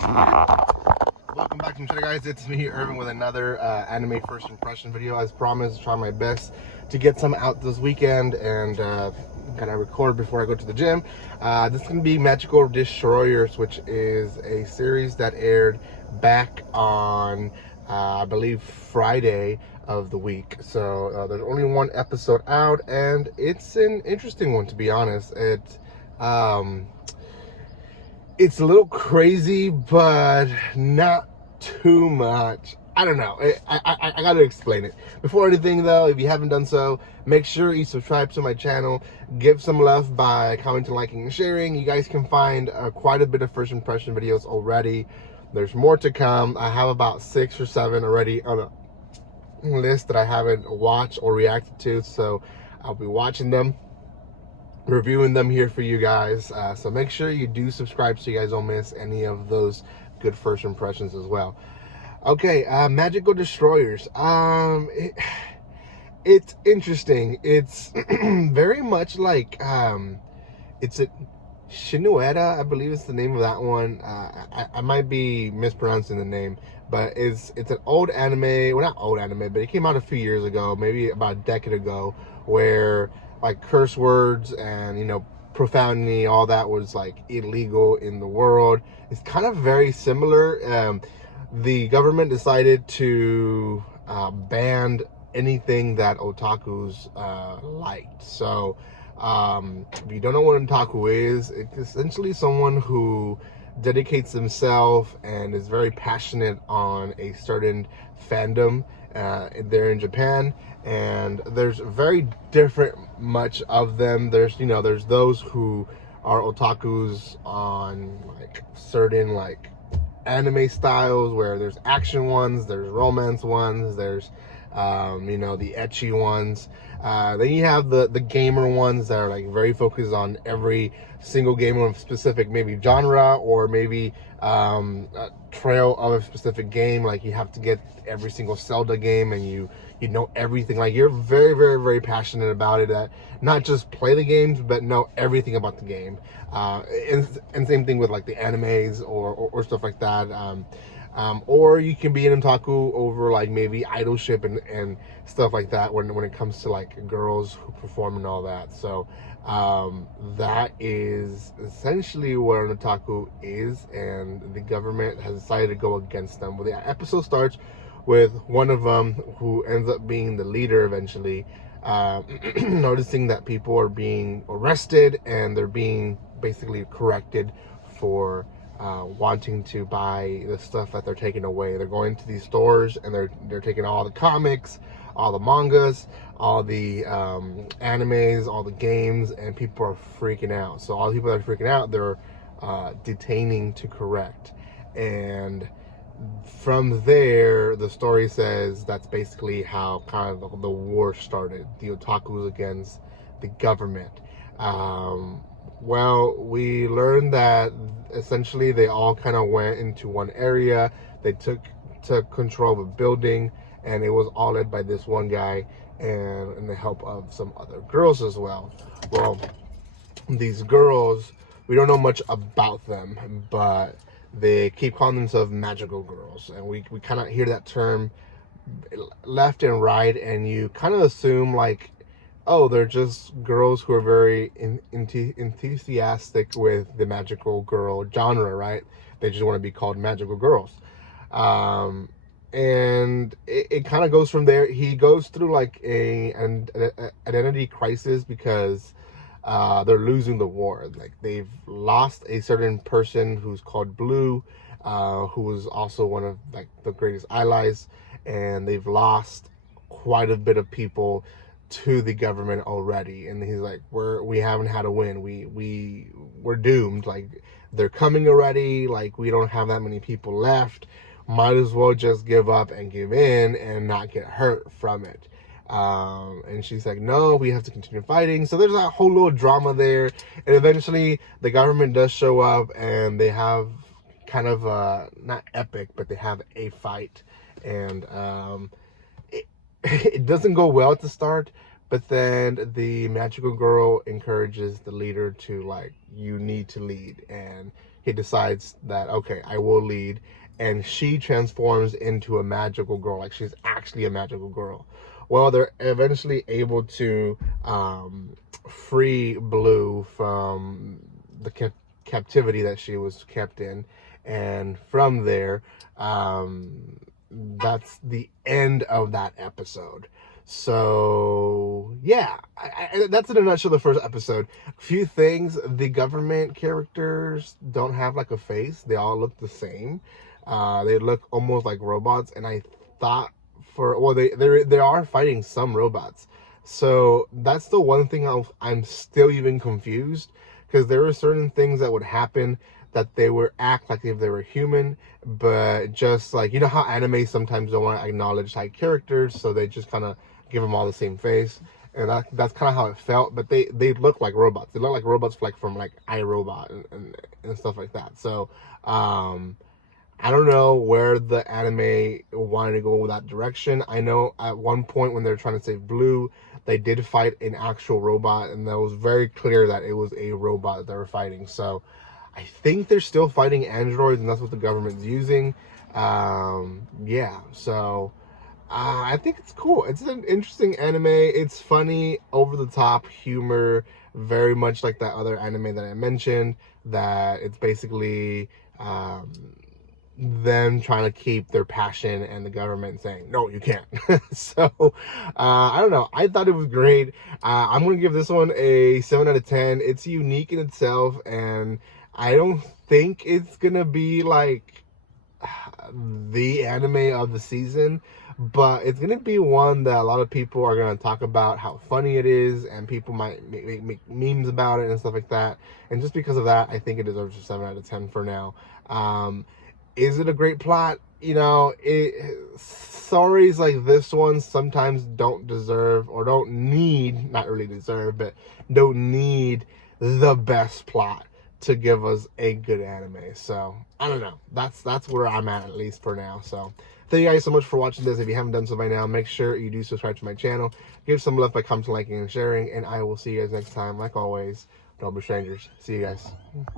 Welcome back to the show, guys. It's me, Irvin, with another anime first impression video. As promised, try my best to get some out this weekend and gotta record before I go to the gym. This is gonna be Magical Destroyers, which is a series that aired back on I believe Friday of the week. So there's only one episode out, and it's an interesting one, to be honest. It's a little crazy, but not too much. I don't know. I gotta explain it. Before anything, though, if you haven't done so, make sure you subscribe to my channel. Give some love by commenting, liking, and sharing. You guys can find quite a bit of first impression videos already. There's more to come. I have about 6 or 7 already on a list that I haven't watched or reacted to, so I'll be watching them, reviewing them here for you guys. So make sure you do subscribe so you guys don't miss any of those good first impressions as well. Okay, Magical Destroyers. It's interesting. It's very much like it's a Shinueta, I believe is the name of that one. I might be mispronouncing the name, but it's an old anime. Well, not old anime, but it came out a few years ago, maybe about a decade ago, where like curse words and, you know, profanity, all that was like illegal in the world. It's kind of very similar. The government decided to ban anything that otakus liked. So if you don't know what an otaku is, it's essentially someone who dedicates himself and is very passionate on a certain fandom there in Japan. And there's very different much of them. There's those who are otakus on like certain like anime styles, where there's action ones, there's romance ones, there's the ecchi ones. Then you have the gamer ones that are like very focused on every single game of specific maybe genre, or maybe a trail of a specific game. Like you have to get every single Zelda game, and you know everything. Like you're very, very, very passionate about it. That not just play the games, but know everything about the game. And same thing with like the animes or stuff like that. Or you can be an otaku over like maybe idolship and stuff like that when it comes to like girls who perform and all that. So that is essentially what an otaku is, and the government has decided to go against them. Well, the episode starts with one of them who ends up being the leader eventually, noticing that people are being arrested and they're being basically corrected for wanting to buy the stuff that they're taking away. They're going to these stores and they're taking all the comics, all the mangas, all the animes, all the games, and people are freaking out. So all the people that are freaking out, they're detaining to correct. And from there, the story says that's basically how kind of the war started. The otakus against the government. Well, we learned that essentially they all kind of went into one area. They took control of a building, and it was all led by this one guy and the help of some other girls as well. Well, these girls, we don't know much about them, but they keep calling themselves magical girls, and we kind of hear that term left and right, and you kind of assume like, oh, they're just girls who are very enthusiastic with the magical girl genre, right? They just want to be called magical girls. And it kind of goes from there. He goes through like an identity crisis because they're losing the war. Like they've lost a certain person who's called Blue, who was also one of like the greatest allies, and they've lost quite a bit of people to the government already. And he's like, we haven't had a win. We're doomed. Like they're coming already. Like we don't have that many people left. Might as well just give up and give in and not get hurt from it. And she's like, no, we have to continue fighting. So there's that whole little drama there. And eventually the government does show up, and they have kind of not epic, but they have a fight. And it doesn't go well at the start, but then the magical girl encourages the leader to like, you need to lead. And he decides that, okay, I will lead. And she transforms into a magical girl, like she's actually a magical girl. Well, they're eventually able to free Blue from the captivity that she was kept in. And from there, that's the end of that episode. So yeah, that's in a nutshell the first episode. A few things: the government characters don't have like a face; they all look the same. They look almost like robots, and I thought they are fighting some robots. So that's the one thing I'm still even confused, because there were certain things that would happen that they would act like if they were human, but just like, you know how anime sometimes don't want to acknowledge like characters, so they just kind of give them all the same face, and that's kind of how it felt. But they look like robots. They look like robots like from like iRobot and stuff like that. So I don't know where the anime wanted to go with that direction. I know at one point when they were trying to save Blue, they did fight an actual robot, and that was very clear that it was a robot that they were fighting. So I think they're still fighting androids, and that's what the government's using. Yeah, so I think it's cool. It's an interesting anime. It's funny, over the top humor, very much like that other anime that I mentioned, that it's basically them trying to keep their passion and the government saying, no, you can't. So I don't know, I thought it was great. I'm gonna give this one a 7 out of 10. It's unique in itself, and I don't think it's gonna be like the anime of the season, but it's gonna be one that a lot of people are gonna talk about how funny it is, and people might make memes about it and stuff like that. And just because of that, I think it deserves a 7 out of 10 for now. Is it a great plot? You know, stories like this one sometimes don't deserve, or don't need, not really deserve, but don't need the best plot to give us a good anime. So I don't know, that's where I'm at least for now. So thank you guys so much for watching this. If you haven't done so by now, make sure you do subscribe to my channel, give some love by commenting, liking, and sharing, and I will see you guys next time. Like always, don't be strangers. See you guys.